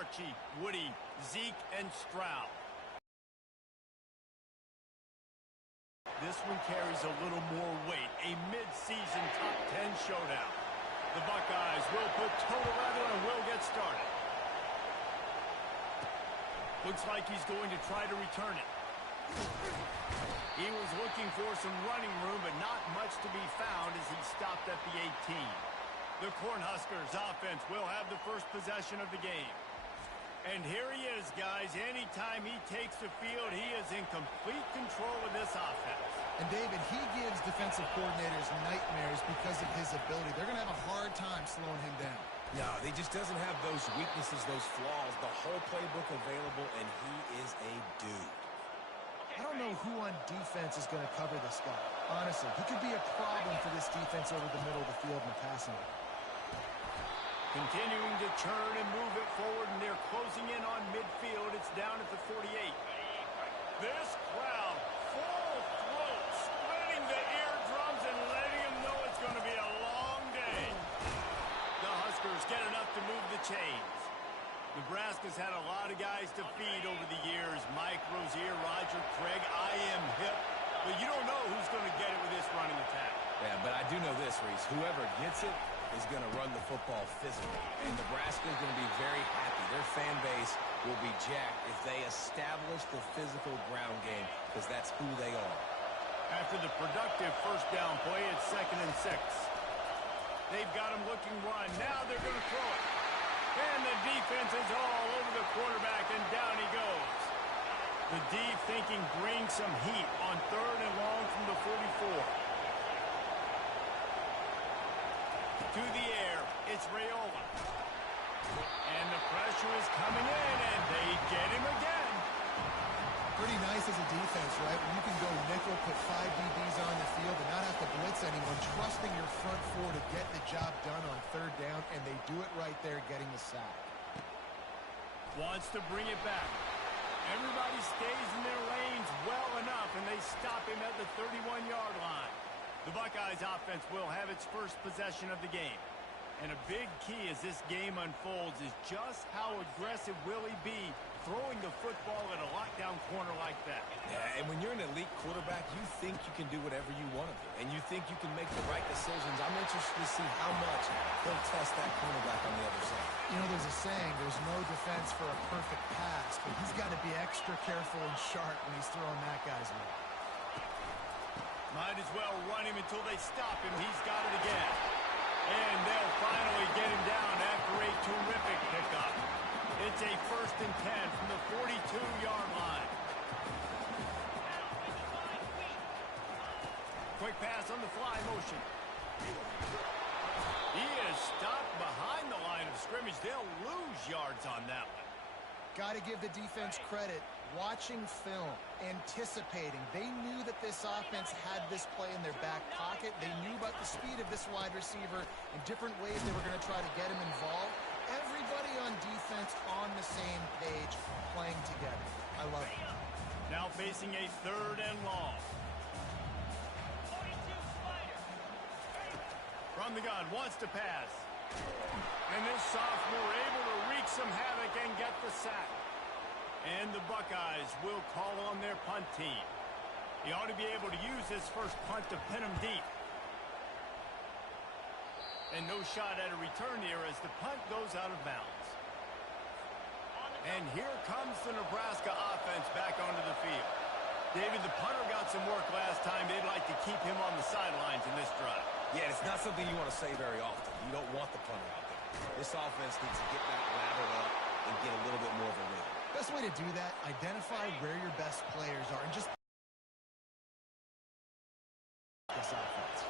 Archie, Woody, Zeke, and Stroud. This one carries a little more weight, a mid-season top 10 showdown. The Buckeyes will put total leather and will get started. Looks like he's going to try to return it. He was looking for some running room, but not much to be found as he stopped at the 18. The Huskers offense will have the first possession of the game. And here he is, guys. Anytime he takes the field, he is in complete control of this offense. And, David, he gives defensive coordinators nightmares because of his ability. They're going to have a hard time slowing him down. No, he just doesn't have those weaknesses, those flaws, the whole playbook available, and he is a dude. I don't know who on defense is going to cover this guy. Honestly, he could be a problem for this defense over the middle of the field in the passing game. Continuing to turn and move it forward, and they're closing in on midfield. It's down at the 48. This crowd, full throat, splitting the eardrums and letting them know it's going to be a long day. The Huskers get enough to move the chains. Nebraska's had a lot of guys to feed over the years. Mike Rozier, Roger Craig, I am hip. But you don't know who's going to get it with this running attack. Yeah, but I do know this, Reese. Whoever gets it is going to run the football physically. And Nebraska is going to be very happy. Their fan base will be jacked if they establish the physical ground game, because that's who they are. After the productive first down play, it's 2nd and 6. They've got him looking run. Now they're going to throw it. And the defense is all over the quarterback, and down he goes. The D thinking bring some heat on 3rd and long from the 44. To the air, it's Raiola. And the pressure is coming in, and they get him again. Pretty nice as a defense, right? When you can go nickel, put 5 DBs on the field and not have to blitz anyone, trusting your front four to get the job done on 3rd down, and they do it right there, getting the sack. Wants to bring it back. Everybody stays in their lanes well enough, and they stop him at the 31-yard line. The Buckeyes offense will have its first possession of the game. And a big key as this game unfolds is just how aggressive will he be throwing the football at a lockdown corner like that. Yeah, and when you're an elite quarterback, you think you can do whatever you want to do. And you think you can make the right decisions. I'm interested to see how much he'll test that cornerback on the other side. You know, there's a saying, there's no defense for a perfect pass, but he's got to be extra careful and sharp when he's throwing that guy's way. Might as well run him until they stop him. He's got it again. And they'll finally get him down after a terrific pickup. It's a 1st and 10 from the 42-yard line. Quick pass on the fly motion. He is stopped behind the line of scrimmage. They'll lose yards on that one. Got to give the defense credit. Watching film, anticipating. They knew that this offense had this play in their back pocket. They knew about the speed of this wide receiver and different ways they were going to try to get him involved. Everybody on defense on the same page, playing together. I love it. Now facing a 3rd and long. From the gun, wants to pass. And this sophomore able to wreak some havoc and get the sack. And the Buckeyes will call on their punt team. He ought to be able to use his first punt to pin him deep. And no shot at a return here as the punt goes out of bounds. And here comes the Nebraska offense back onto the field. David, the punter got some work last time. They'd like to keep him on the sidelines in this drive. Yeah, it's not something you want to say very often. You don't want the punter out there. This offense needs to get that lathered up and get a little bit more of a rhythm. Best way to do that, identify where your best players are and just this offense.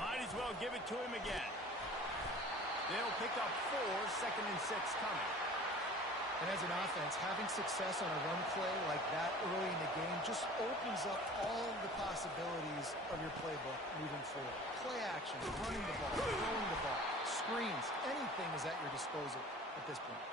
Might as well give it to him again. They'll pick up 4, 2nd and 6 coming. And as an offense, having success on a run play like that early in the game just opens up all the possibilities of your playbook moving forward. Play action, running the ball, throwing the ball, screens, anything is at your disposal at this point.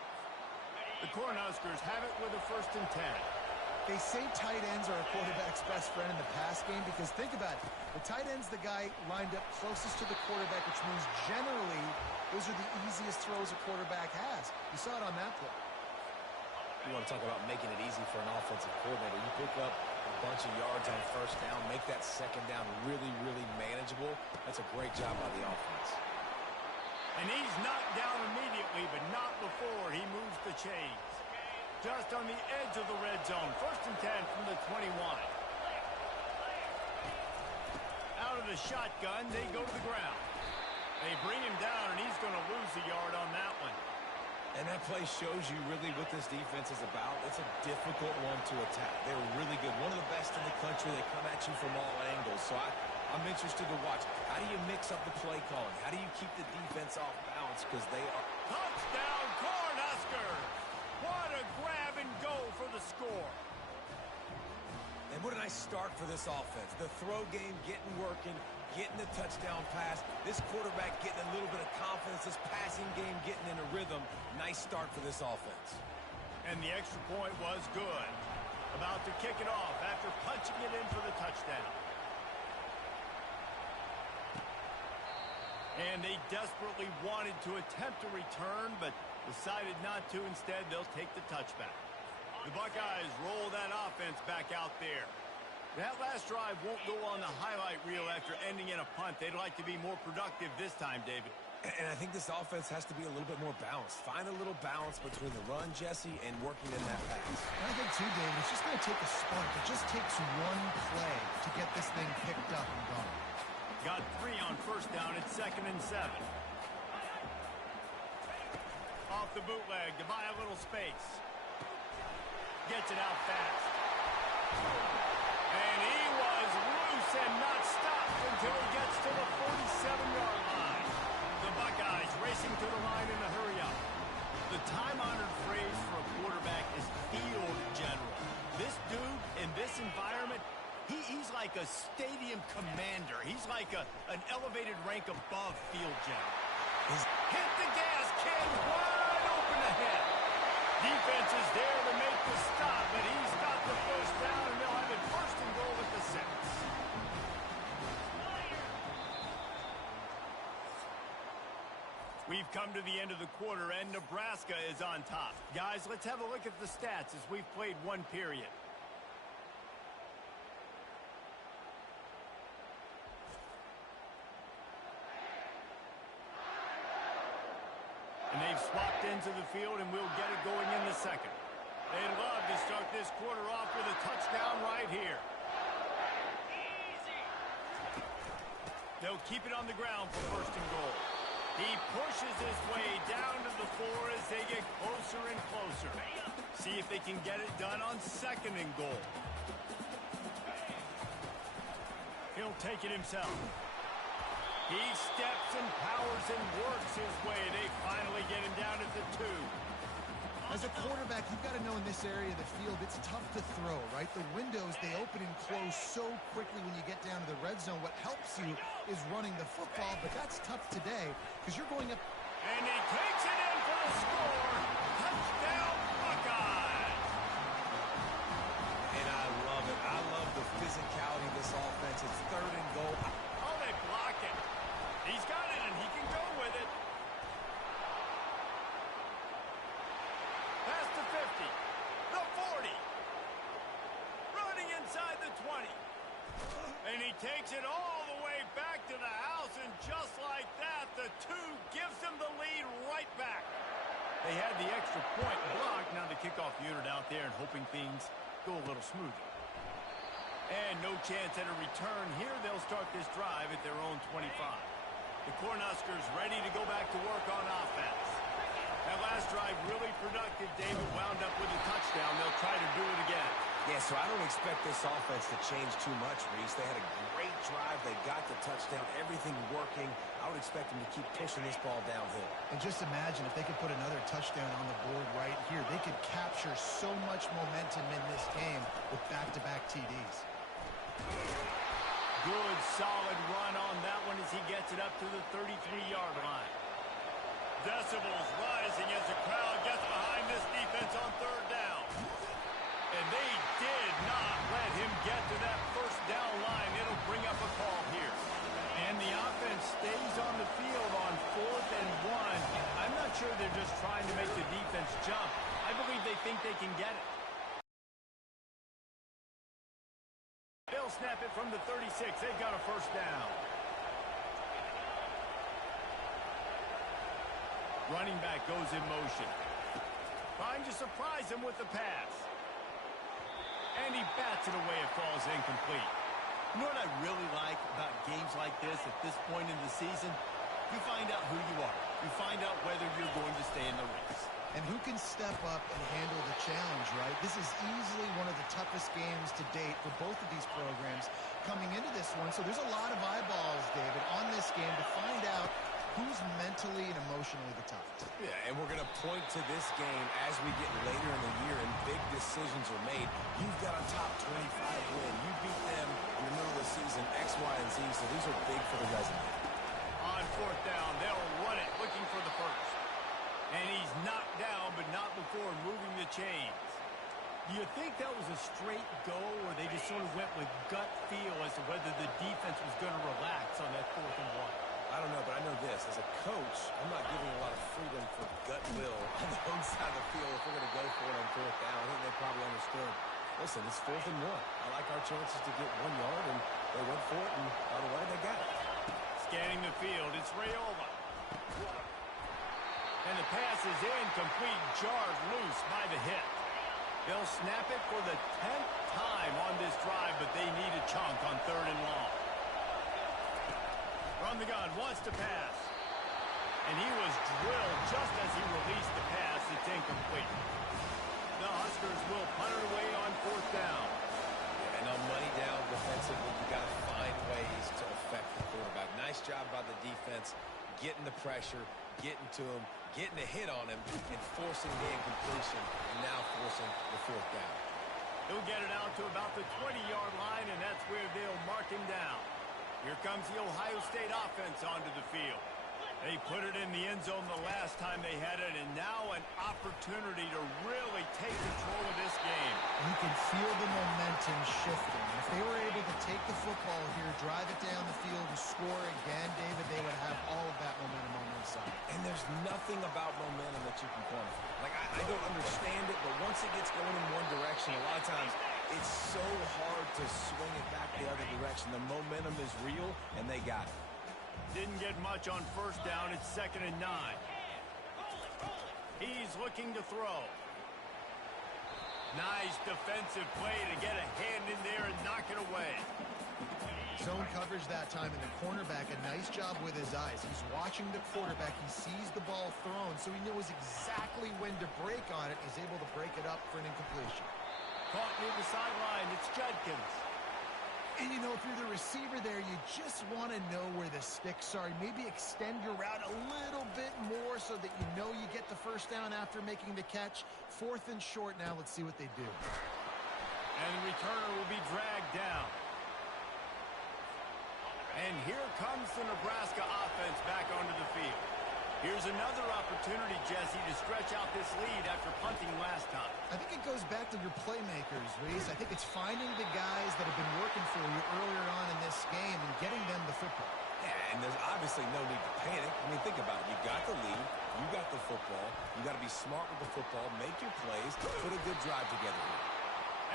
The Huskers have it with a 1st and 10. They say tight ends are a quarterback's best friend in the pass game because think about it. The tight end's the guy lined up closest to the quarterback, which means generally those are the easiest throws a quarterback has. You saw it on that play. You want to talk about making it easy for an offensive coordinator. You pick up a bunch of yards on first down, make that second down really, really manageable. That's a great job by the offense. And he's knocked down immediately, but not before he moves the chains. Just on the edge of the red zone. 1st and 10 from the 21. Out of the shotgun, they go to the ground. They bring him down, and he's going to lose a yard on that one. And that play shows you really what this defense is about. It's a difficult one to attack. They're really good. One of the best in the country. They come at you from all angles. So I'm interested to watch. How do you mix up the play calling? How do you keep the defense off balance? Because they are... Touchdown, Huskers! What a grab and go for the score. And what a nice start for this offense. The throw game getting working, getting the touchdown pass. This quarterback getting a little bit of confidence. This passing game getting in a rhythm. Nice start for this offense. And the extra point was good. About to kick it off after punching it in for the touchdown. And they desperately wanted to attempt a return, but decided not to. Instead, they'll take the touchback. The Buckeyes roll that offense back out there. That last drive won't go on the highlight reel after ending in a punt. They'd like to be more productive this time, David. And I think this offense has to be a little bit more balanced. Find a little balance between the run, Jesse, and working in that pass. I think, too, David, it's just going to take a spark. It just takes one play to get this thing picked up and going. Got 3 on 1st down. It's 2nd and 7. Off the bootleg to buy a little space. Gets it out fast. And he was loose and not stopped until he gets to the 47-yard line. The Buckeyes racing to the line in a hurry-up. The time-honored phrase for a quarterback is field general. This dude in this environment, he's like a stadium commander. He's like an elevated rank above field general. Hit the gas, kid, wide open ahead. Defense is there to make the stop, but he's got the 1st down, and they'll have it 1st and goal at the 6. We've come to the end of the quarter, and Nebraska is on top. Guys, let's have a look at the stats as we've played one period. And they've swapped into the field, and we'll get it going in the 2nd. They'd love to start this quarter off with a touchdown right here. They'll keep it on the ground for 1st and goal. He pushes his way down to the 4 as they get closer and closer. See if they can get it done on 2nd and goal. He'll take it himself. He steps and powers and works his way. They finally get him down at the 2. As a quarterback, you've got to know in this area of the field, it's tough to throw, right? The windows, they open and close so quickly when you get down to the red zone. What helps you is running the football, but that's tough today because you're going up. And he takes it in for the score. Touchdown, Buckeyes. And I love it. I love the physicality of this offense. It's 3rd and goal. Oh, they block it. He's got it, and he can go with it. Past the 50, the 40. Running inside the 20. And he takes it all the way back to the house, and just like that, the 2 gives him the lead right back. They had the extra point blocked. Now the kickoff unit out there and hoping things go a little smoother. And no chance at a return here. They'll start this drive at their own 25. The Cornhuskers ready to go back to work on offense. That last drive really productive. David wound up with a touchdown. They'll try to do it again. Yeah, so I don't expect this offense to change too much, Reese. They had a great drive. They got the touchdown. Everything working. I would expect them to keep pushing this ball downhill. And just imagine if they could put another touchdown on the board right here. They could capture so much momentum in this game with back-to-back TDs. Good, solid run on that one as he gets it up to the 33-yard line. Decibels rising as the crowd gets behind this defense on 3rd down. And they did trying to make the defense jump. I believe they think they can get it. They'll snap it from the 36. They've got a first down. Running back goes in motion. Trying to surprise him with the pass. And he bats it away. It falls incomplete. You know what I really like about games like this at this point in the season? You find out who you are. You find out whether you're going to stay in the race. And who can step up and handle the challenge, right? This is easily one of the toughest games to date for both of these programs coming into this one. So there's a lot of eyeballs, David, on this game to find out who's mentally and emotionally the toughest. Yeah, and we're going to point to this game as we get later in the year and big decisions are made. You've got a top 25 win. You beat them in the middle of the season, X, Y, and Z, so these are big for the resume. On fourth down, they'll run it, looking for the first. And he's knocked down, but not before moving the chains. Do you think that was a straight go, or they just sort of went with gut feel as to whether the defense was going to relax on that 4th and 1? I don't know, but I know this. As a coach, I'm not giving a lot of freedom for gut will on the inside of the field if we're going to go for it on 4th down. I think they probably understood. Listen, it's 4th and 1. I like our chances to get 1 yard, and they went for it, and by the way, they got it. Scanning the field, it's Rayola. And the pass is incomplete, jarred loose by the hit. They'll snap it for the 10th time on this drive, but they need a chunk on 3rd and long. From the gun, wants to pass. And he was drilled just as he released the pass. It's incomplete. The Huskers will punt it away on 4th down. And on money down defensively, you got to find ways to affect the quarterback. Nice job by the defense, getting the pressure, getting to him, getting a hit on him, and forcing the incompletion, and now forcing the 4th down. He'll get it out to about the 20-yard line, and that's where they'll mark him down. Here comes the Ohio State offense onto the field. They put it in the end zone the last time they had it, and now an opportunity to really take control of this game. You can feel the momentum shifting. If they were able to take the football here, drive it down the field, and score again, David, they would have all of that momentum on their side. And there's nothing about momentum that you can quantify. Like, I don't understand it, but once it gets going in one direction, a lot of times it's so hard to swing it back the other direction. The momentum is real, and they got it. Didn't get much on 1st down. It's 2nd and 9. He's looking to throw. Nice defensive play to get a hand in there and knock it away. Zone coverage that time, and the cornerback, a nice job with his eyes. He's watching the quarterback. He sees the ball thrown, so he knows exactly when to break on it. He's able to break it up for an incompletion. Caught near the sideline. It's Judkins. And, you know, if you're the receiver there, you just want to know where the sticks are. Maybe extend your route a little bit more so that you know you get the first down after making the catch. 4th and short now. Let's see what they do. And the returner will be dragged down. And here comes the Nebraska offense back onto the field. Here's another opportunity, Jesse, to stretch out this lead after punting last time. I think it goes back to your playmakers, Reese. I think it's finding the guys that have been working for you earlier on in this game and getting them the football. Yeah, and there's obviously no need to panic. I mean, think about it. You got the lead. You got the football. You got to be smart with the football. Make your plays. Put a good drive together here.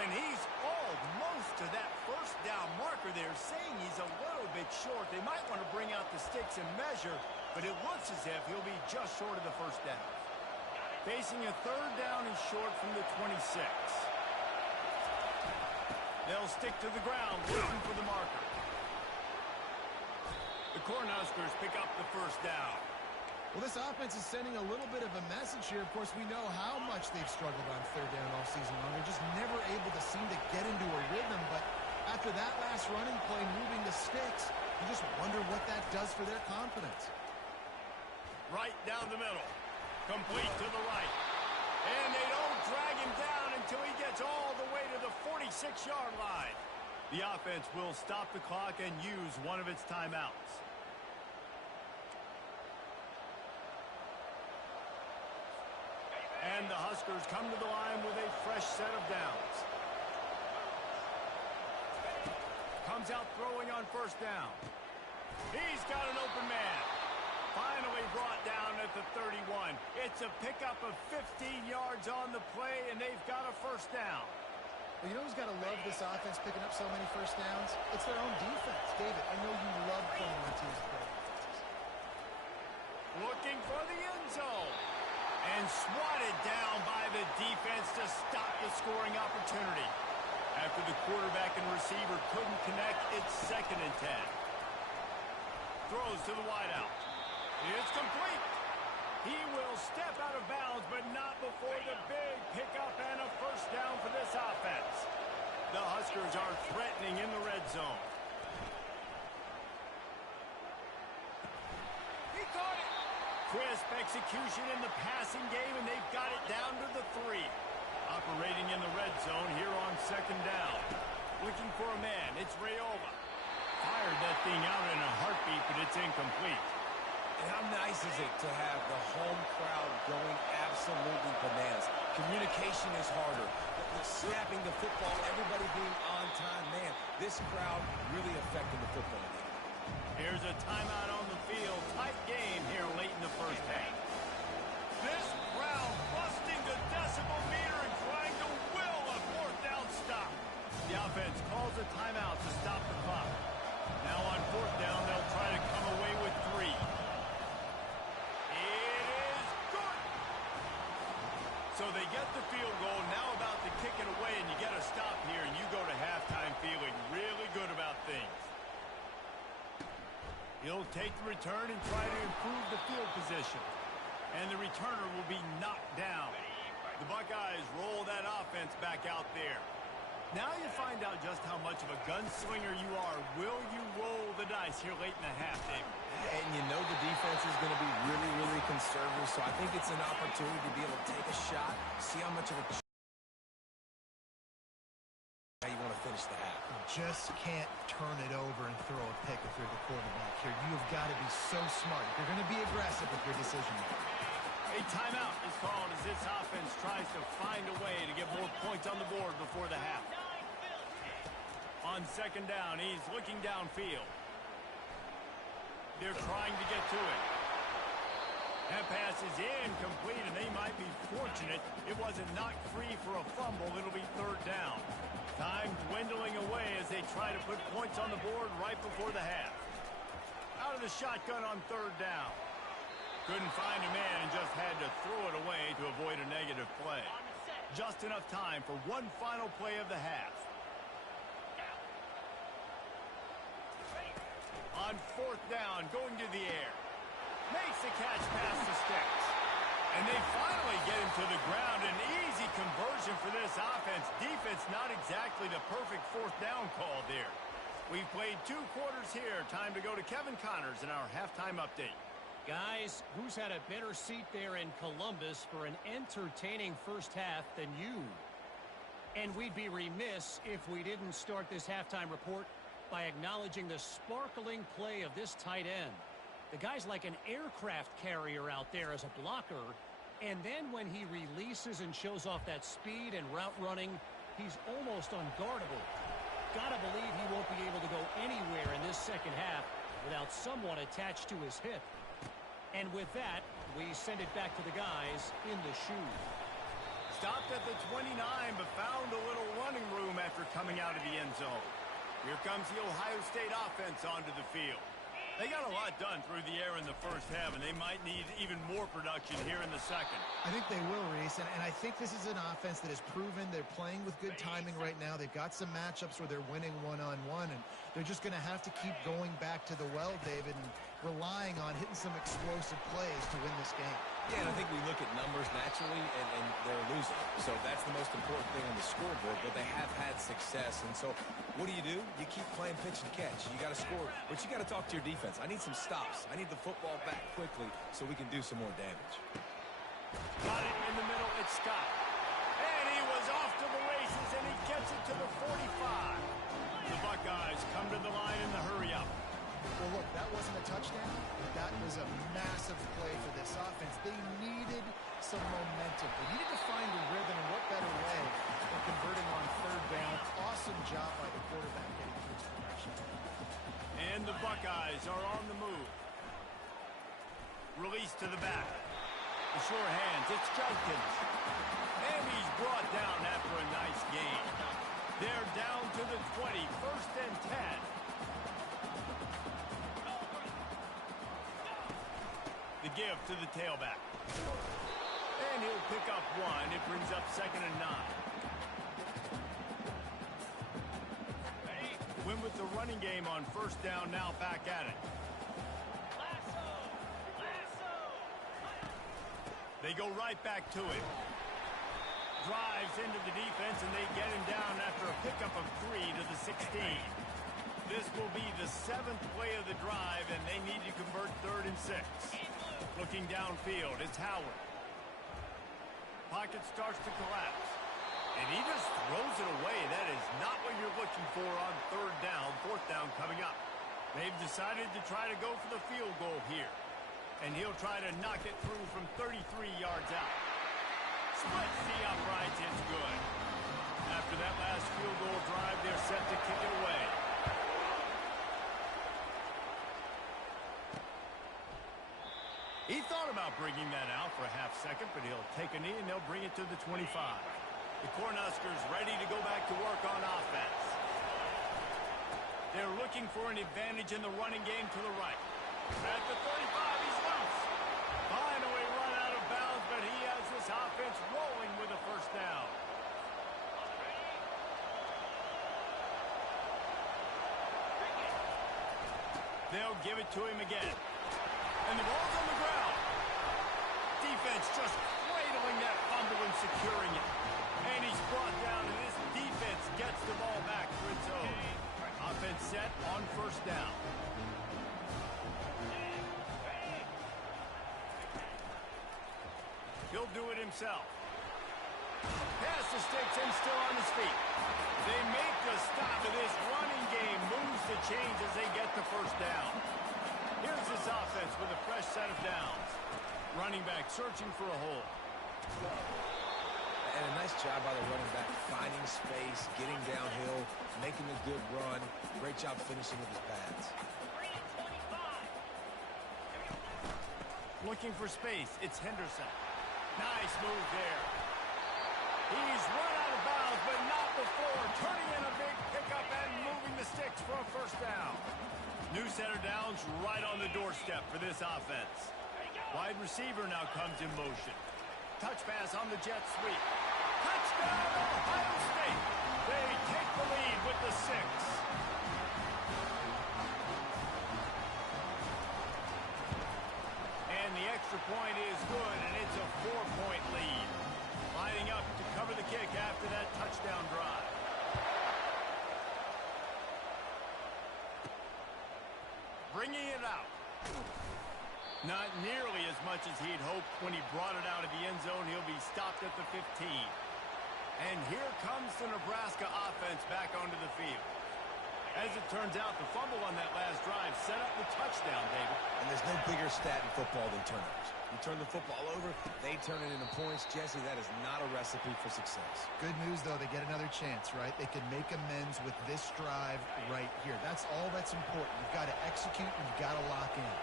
And he's almost to that first down marker there, saying he's a little bit short. They might want to bring out the sticks and measure, but it looks as if he'll be just short of the first down. Facing a 3rd down and short from the 26. They'll stick to the ground, looking for the marker. The Cornhuskers pick up the first down. Well, this offense is sending a little bit of a message here. Of course, we know how much they've struggled on 3rd down all season long. They're just never able to seem to get into a rhythm. But after that last running play, moving the sticks, you just wonder what that does for their confidence. Right down the middle. Complete to the right. And they don't drag him down until he gets all the way to the 46-yard line. The offense will stop the clock and use one of its timeouts. And the Huskers come to the line with a fresh set of downs. Comes out throwing on 1st down. He's got an open man. finally brought down at the 31. It's a pickup of 15 yards on the play, and they've got a first down. Well, you know who's got to love this offense picking up so many first downs? It's their own defense. David, I know you love playing on teams to play defenses. Looking for the end zone. And swatted down by the defense to stop the scoring opportunity. After the quarterback and receiver couldn't connect, it's 2nd and 10. Throws to the wideout. It's complete. He will step out of bounds, but not before the big pickup and a first down for this offense. The Huskers are threatening in the red zone. He caught it. Crisp execution in the passing game, and they've got it down to the 3. Operating in the red zone here on 2nd down. Looking for a man. It's Rayola. Fired that thing out in a heartbeat, but it's incomplete. And how nice is it to have the home crowd going absolutely bananas? Communication is harder. Snapping the football, everybody being on time. Man, this crowd really affected the football game. Here's a timeout on the field. Tight game here late in the first half. This crowd busting the decibel meter and trying to will a 4th down stop. The offense calls a timeout to stop the clock. Now on 4th down, they'll try to come away with 3. It is good. So they get the field goal, now about to kick it away, and you get a stop here, and you go to halftime feeling really good about things. He'll take the return and try to improve the field position. And the returner will be knocked down. The Buckeyes roll that offense back out there. Now you find out just how much of a gunslinger you are. Will you roll the dice here late in the half, David? And you know the defense is going to be really, really conservative, so I think it's an opportunity to be able to take a shot, see how much of a how you want to finish the half. Just can't turn it over and throw a pick if you're the quarterback here. You've got to be so smart. You're going to be aggressive with your decision making. A timeout is called as this offense tries to find a way to get more points on the board before the half. On 2nd down, he's looking downfield. They're trying to get to it. That pass is incomplete, and they might be fortunate it wasn't knocked free for a fumble. It'll be 3rd down. Time dwindling away as they try to put points on the board right before the half. Out of the shotgun on 3rd down. Couldn't find a man and just had to throw it away to avoid a negative play. Just enough time for one final play of the half. On 4th down, going to the air. Makes the catch past the sticks. And they finally get him to the ground. An easy conversion for this offense. Defense not exactly the perfect 4th down call there. We've played 2 quarters here. Time to go to Kevin Connors in our halftime update. Guys, who's had a better seat there in Columbus for an entertaining first half than you? And we'd be remiss if we didn't start this halftime report by acknowledging the sparkling play of this tight end. The guy's like an aircraft carrier out there as a blocker, and then when he releases and shows off that speed and route running, he's almost unguardable. Gotta believe he won't be able to go anywhere in this second half without someone attached to his hip. And with that, we send it back to the guys in the shoe. Stopped at the 29, but found a little running room after coming out of the end zone. Here comes the Ohio State offense onto the field. They got a lot done through the air in the first half, and they might need even more production here in the second. I think they will, Reese, and I think this is an offense that has proven they're playing with good timing right now. They've got some matchups where they're winning one-on-one, and they're just going to have to keep going back to the well, David, and relying on hitting some explosive plays to win this game. Yeah, and I think we look at numbers naturally, and they're losing. So that's the most important thing on the scoreboard, but they have had success. And so what do? You keep playing pitch and catch. You got to score, but you got to talk to your defense. I need some stops. I need the football back quickly so we can do some more damage. Got it in the middle. It's Scott. And he was off to the races, and he gets it to the 45. The Buckeyes come to the line in the hurry-up. Well, look, that wasn't a touchdown, but that was a massive play for this offense. They needed some momentum. They needed to find a rhythm, and what better way than converting on 3rd down. Awesome job by the quarterback getting through his progression. And the Buckeyes are on the move. Released to the back. The sure hands, it's Judkins. And he's brought down after a nice gain. They're down to the 20, 1st and 10. The give to the tailback. And he'll pick up 1. It brings up 2nd and 9. Win with the running game on 1st down, now back at it. They go right back to it. Drives into the defense, and they get him down after a pickup of 3 to the 16. This will be the 7th play of the drive, and they need to convert 3rd and 6. Looking downfield, it's Howard. Pocket starts to collapse. And he just throws it away. That is not what you're looking for on 3rd down, 4th down coming up. They've decided to try to go for the field goal here. And he'll try to knock it through from 33 yards out. Splits the uprights, it's good. After that last field goal drive, they're set to kick it away. He thought about bringing that out for a half second, but he'll take a knee and they'll bring it to the 25. The Huskers ready to go back to work on offense. They're looking for an advantage in the running game to the right. At the 35, he's loose. Finally run out of bounds, but he has this offense rolling with a 1st down. They'll give it to him again. And the ball's on the ground. Defense just cradling that fumble and securing it. And he's brought down, and this defense gets the ball back for its own. Offense set on 1st down. He'll do it himself. Pass the sticks and still on his feet. They make the stop of this running game. Moves the chains as they get the 1st down. Here's this offense with a fresh set of downs. Running back searching for a hole. And a nice job by the running back, finding space, getting downhill, making a good run. Great job finishing with his pads. Looking for space, it's Henderson. Nice move there. He's run out of bounds, but not before. Turning in a big pickup and moving the sticks for a 1st down. New set of downs right on the doorstep for this offense. Wide receiver now comes in motion. Touch pass on the jet sweep. Touchdown, Ohio State. They take the lead with the 6. And the extra point is good, and it's a 4-point lead. Lining up to cover the kick after that touchdown drive. Bringing it out. Not nearly as much as he'd hoped when he brought it out of the end zone. He'll be stopped at the 15. And here comes the Nebraska offense back onto the field. As it turns out, the fumble on that last drive set up the touchdown, David. And there's no bigger stat in football than turnovers. You turn the football over, they turn it into points. Jesse, that is not a recipe for success. Good news, though, they get another chance, right? They can make amends with this drive right here. That's all that's important. You've got to execute and you've got to lock in.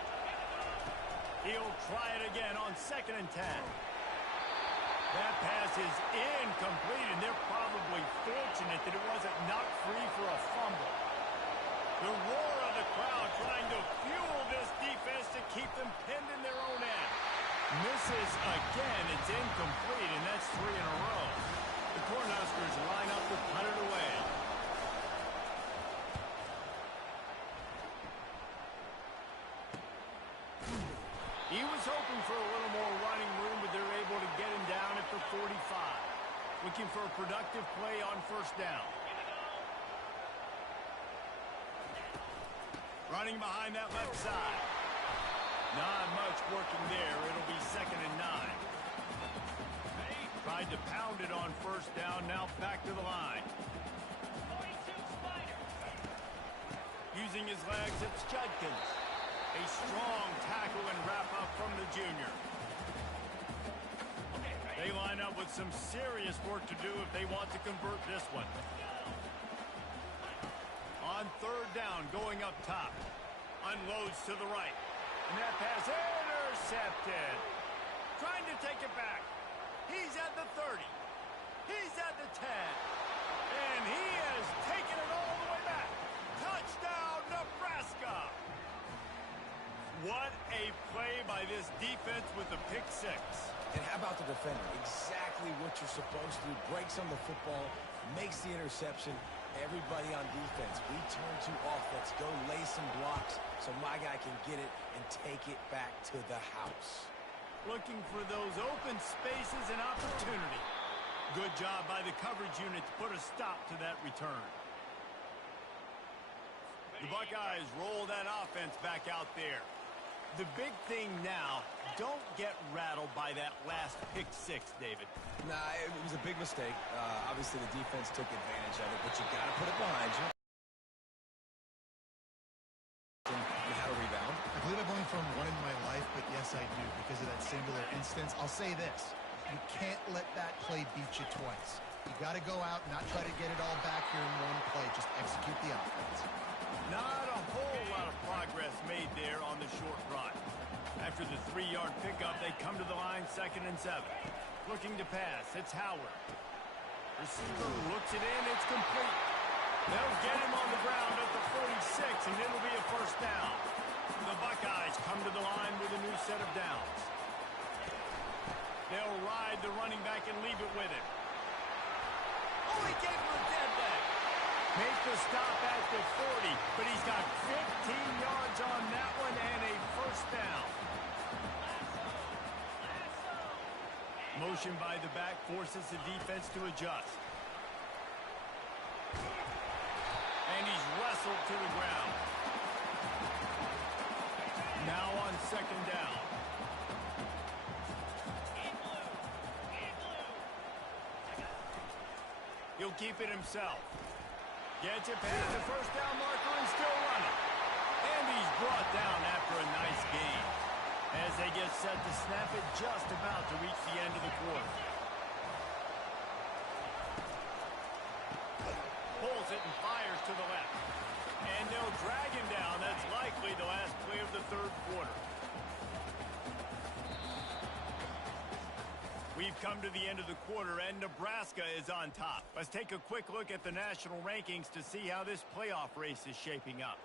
He'll try it again on 2nd and 10. That pass is incomplete, and they're probably fortunate that it wasn't knocked free for a fumble. The roar of the crowd trying to fuel this defense to keep them pinned in their own end. Misses again. It's incomplete, and that's 3 in a row. The Cornhuskers line up to punt it away. He was hoping for a little more running room, but they're able to get him down at the 45. Looking for a productive play on 1st down. Running behind that left side. Not much working there. It'll be 2nd and 9. Tried to pound it on 1st down. Now back to the line. Using his legs, it's Judkins. A strong tackle and wrap-up from the junior. They line up with some serious work to do if they want to convert this one. On 3rd down, going up top. Unloads to the right. And that pass intercepted. Trying to take it back. He's at the 30. He's at the 10. And he has taken it all the way back. Touchdown, Nebraska. What a play by this defense with the pick six. And how about the defender? Exactly what you're supposed to do. Breaks on the football, makes the interception. Everybody on defense, we turn to offense. Go lay some blocks so my guy can get it and take it back to the house. Looking for those open spaces and opportunity. Good job by the coverage unit to put a stop to that return. The Buckeyes roll that offense back out there. The big thing now, don't get rattled by that last pick six, David. Nah, it was a big mistake. Obviously, the defense took advantage of it, but you got to put it behind you. And how to rebound. I believe I've only thrown one in my life, but yes, I do, because of that singular instance. I'll say this. You can't let that play beat you twice. You got to go out and not try to get it all back here in one play. Just execute the offense. Not a whole lot of progress made there on the short run. After the 3-yard pickup, they come to the line 2nd and 7. Looking to pass, it's Howard. Receiver looks it in, it's complete. They'll get him on the ground at the 46, and it'll be a first down. The Buckeyes come to the line with a new set of downs. They'll ride the running back and leave it with him. Oh, he gave him a dead leg. Make the stop at the 40, but he's got 15 yards on that one and a first down. Motion by the back forces the defense to adjust. And he's wrestled to the ground. Now on 2nd down. He'll keep it himself. Gets it past the first down marker and still running. And he's brought down after a nice gain. As they get set to snap it, just about to reach the end of the quarter. Pulls it and fires to the left. And they'll drag him down. That's likely the last play of the 3rd quarter. We've come to the end of the quarter, and Nebraska is on top. Let's take a quick look at the national rankings to see how this playoff race is shaping up.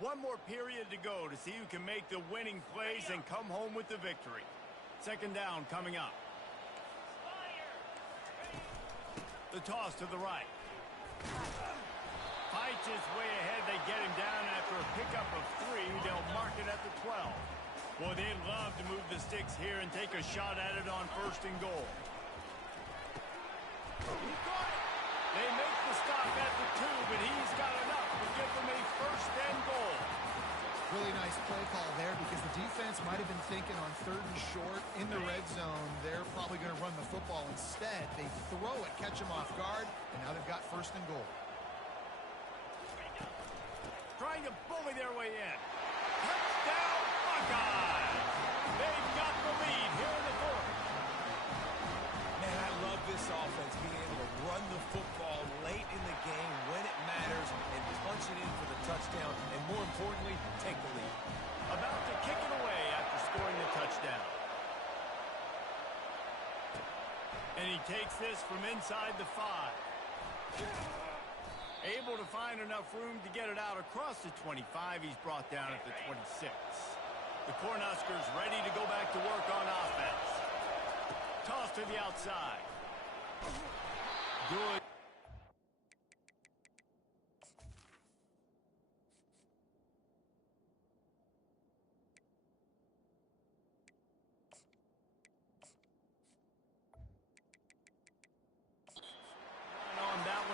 One more period to go to see who can make the winning plays and come home with the victory. 2nd down coming up. The toss to the right. Fights his way ahead. They get him down after a pickup of 3. They'll mark it at the 12. Boy, they'd love to move the sticks here and take a shot at it on 1st and goal. He got it. They make the stop at the 2, but he's got enough to give them a 1st and goal. Really nice play call there because the defense might have been thinking on 3rd and short in the red zone. They're probably going to run the football. Instead, they throw it, catch him off guard, and now they've got 1st and goal. Trying to bully their way in. Touchdown, Buckeyes! They've got the lead here in the 4th. Man, I love this offense, being able to run the football late in the game when it matters and punch it in for the touchdown, and more importantly, take the lead. About to kick it away after scoring the touchdown. And he takes this from inside the 5. Able to find enough room to get it out across the 25. He's brought down at the 26. The Cornhuskers ready to go back to work on offense. Toss to the outside. Good.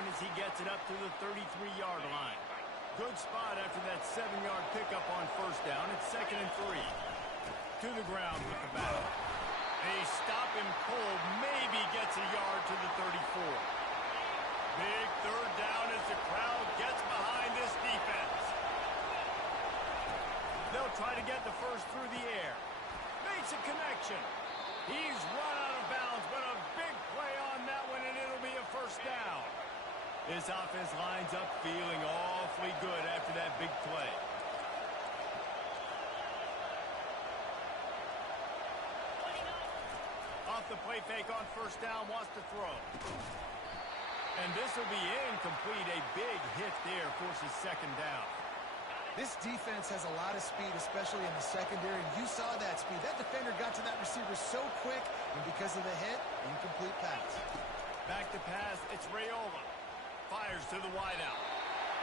As he gets it up to the 33-yard line. Good spot after that 7-yard pickup on 1st down. It's 2nd and 3. To the ground with the back. They stop him cold. Maybe gets a yard to the 34. Big 3rd down as the crowd gets behind this defense. They'll try to get the 1st through the air. Makes a connection. He's run out of bounds, but a big play on that one, and it'll be a 1st down. This offense lines up feeling awfully good after that big play. Off the play fake on first down, wants to throw. And this will be incomplete. A big hit there forces second down. This defense has a lot of speed, especially in the secondary. You saw that speed. That defender got to that receiver so quick, and because of the hit, incomplete pass. Back to pass, it's Raiola. Fires to the wideout.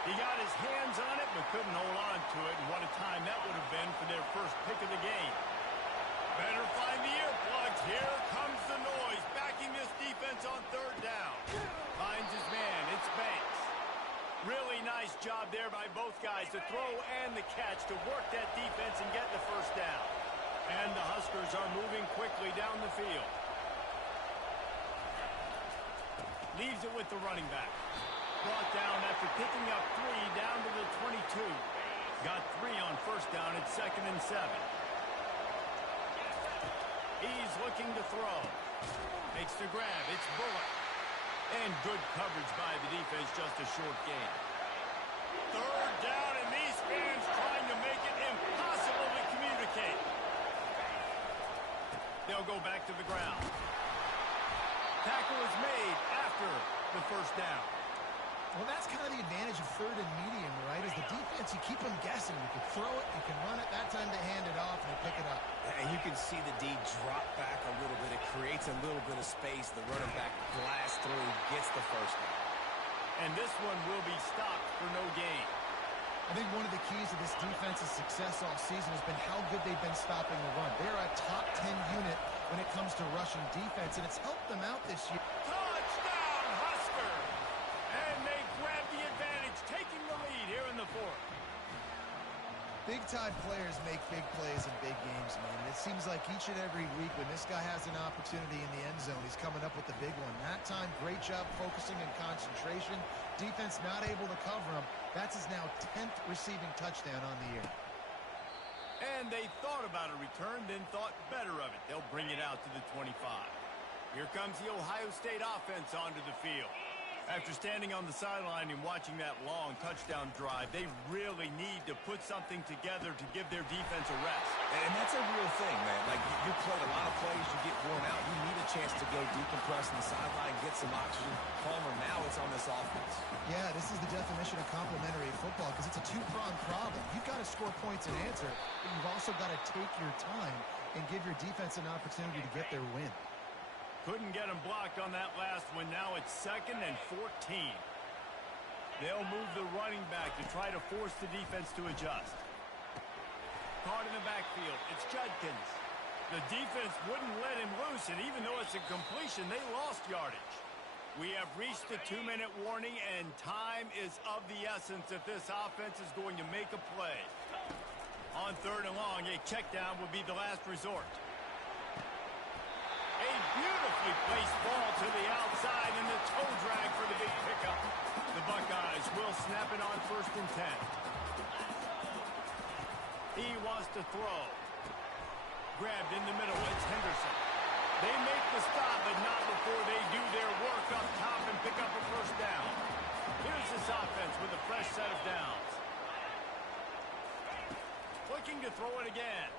He got his hands on it, but couldn't hold on to it, and what a time that would have been for their first pick of the game. Better find the earplugs. Here comes the noise, backing this defense on third down. Finds his man, it's Banks. Really nice job there by both guys, the throw and the catch, to work that defense and get the first down. And the Huskers are moving quickly down the field. Leaves it with the running back. Brought down after picking up 3 down to the 22. Got 3 on first down at 2nd and 7. He's looking to throw. Makes the grab. It's Bullock. And good coverage by the defense, just a short gain. Third down, and these fans trying to make it impossible to communicate. They'll go back to the ground. Tackle is made after the first down. Well, that's kind of the advantage of third and medium, right? As the defense, you keep them guessing. You can throw it, you can run it. That time they hand it off and they pick it up. And you can see the D drop back a little bit. It creates a little bit of space. The running back blasts through, gets the first down. And this one will be stopped for no gain. I think one of the keys to this defense's success all season has been how good they've been stopping the run. They're a top 10 unit when it comes to rushing defense, and it's helped them out this year. Touchdown, Huskers! And they grab the advantage, taking the lead here in the fourth. Big-time players make big plays in big games, man. And it seems like each and every week when this guy has an opportunity in the end zone, he's coming up with the big one. That time, great job focusing and concentration. Defense not able to cover him. That's his now 10th receiving touchdown on the year. And they thought about a return, then thought better of it. They'll bring it out to the 25. Here comes the Ohio State offense onto the field. After standing on the sideline and watching that long touchdown drive, they really need to put something together to give their defense a rest. And that's a real thing, man. Like, you played a lot of plays, you get worn out. You need a chance to go decompress on the sideline, get some oxygen. Palmer, now it's on this offense. Yeah, this is the definition of complementary football because it's a two-pronged problem. You've got to score points and answer, but you've also got to take your time and give your defense an opportunity to get their win. Couldn't get him blocked on that last one. Now it's 2nd and 14. They'll move the running back to try to force the defense to adjust. Caught in the backfield. It's Judkins. The defense wouldn't let him loose, and even though it's a completion, they lost yardage. We have reached the 2-minute warning, and time is of the essence if this offense is going to make a play. On 3rd and long, a check down will be the last resort. A beautifully placed ball to the outside, and the toe drag for the big pickup. The Buckeyes will snap it on 1st and 10. He wants to throw. Grabbed in the middle, it's Henderson. They make the stop, but not before they do their work up top and pick up a first down. Here's this offense with a fresh set of downs. Looking to throw it again.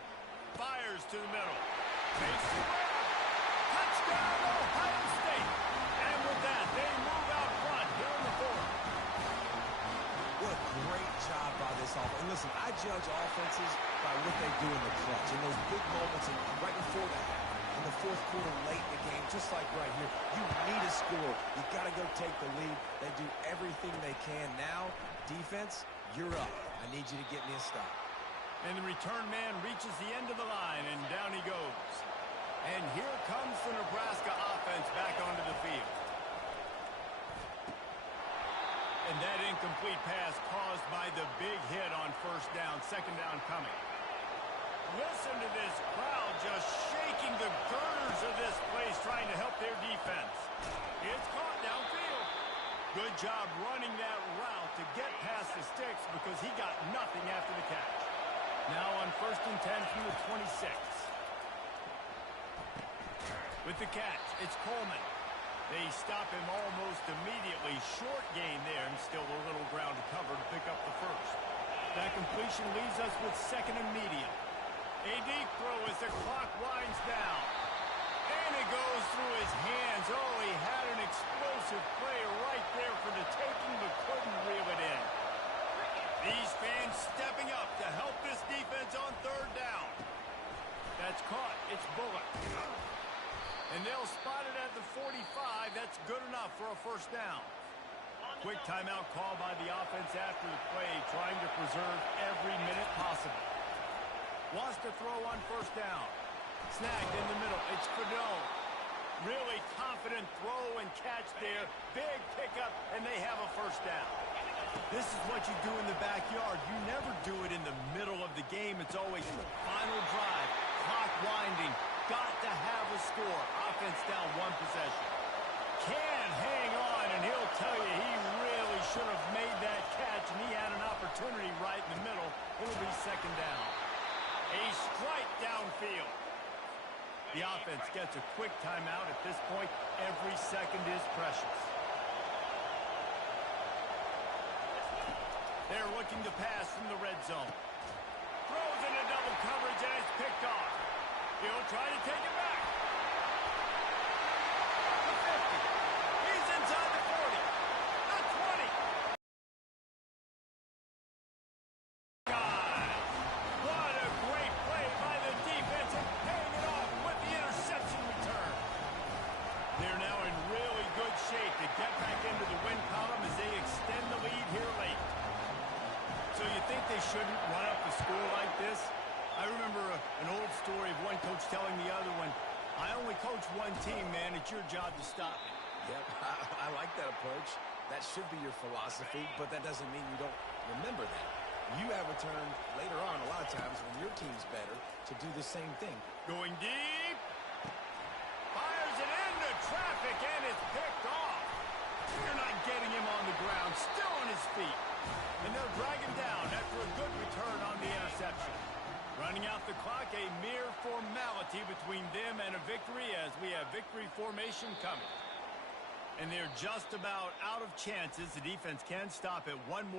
Fires to the middle. Makes the grab. Touchdown, Ohio State. And with that, they move out front here in the fourth. What a great job by this offense. And listen, I judge offenses by what they do in the clutch. In those big moments right before the half, in the fourth quarter, late in the game, just like right here, you need a score. You got to go take the lead. They do everything they can. Now, defense, you're up. I need you to get me a stop. And the return man reaches the end of the line, and down he goes. And here comes the Nebraska offense back onto the field. And that incomplete pass caused by the big hit on first down, 2nd down coming. Listen to this crowd just shaking the girders of this place, trying to help their defense. It's caught downfield. Good job running that route to get past the sticks because he got nothing after the catch. Now on 1st and 10 from the 26. With the catch, it's Coleman. They stop him almost immediately. Short gain there, and still a little ground to cover to pick up the first. That completion leaves us with second and medium. A deep throw as the clock winds down. And it goes through his hands. Oh, he had an explosive play right there for the taking, but couldn't reel it in. These fans stepping up to help this defense on third down. That's caught. It's Bullock. And they'll spot it at the 45. That's good enough for a first down. Quick timeout call by the offense after the play, trying to preserve every minute possible. Wants to throw on first down. Snagged in the middle. It's Fedone. Really confident throw and catch there. Big pickup, and they have a first down. This is what you do in the backyard. You never do it in the middle of the game. It's always the final drive. Clock winding. Got to have a score. Offense down one possession. Can hang on, and he'll tell you he really should have made that catch, and he had an opportunity right in the middle. It'll be second down. A strike downfield. The offense gets a quick timeout. At this point, every second is precious. They're looking to pass from the red zone. Throws into double coverage, and it's picked off. He'll try to take it back. The 50. He's inside the 40. The 20. God, what a great play by the defense and paying it off with the interception return. They're now in really good shape to get back into the win column as they extend the lead here late. So you think they shouldn't run up the score like this? I remember an old story of one coach telling the other one, I only coach one team, man. It's your job to stop it. Yep, I like that approach. That should be your philosophy, but that doesn't mean you don't remember that. You have a turn later on a lot of times when your team's better to do the same thing. Going deep. Fires it into traffic, and it's picked off. They're not getting him on the ground. Still on his feet. And they'll drag him down after a good return on the interception. Running out the clock, a mere formality between them and a victory as we have victory formation coming. And they're just about out of chances. The defense can stop it one more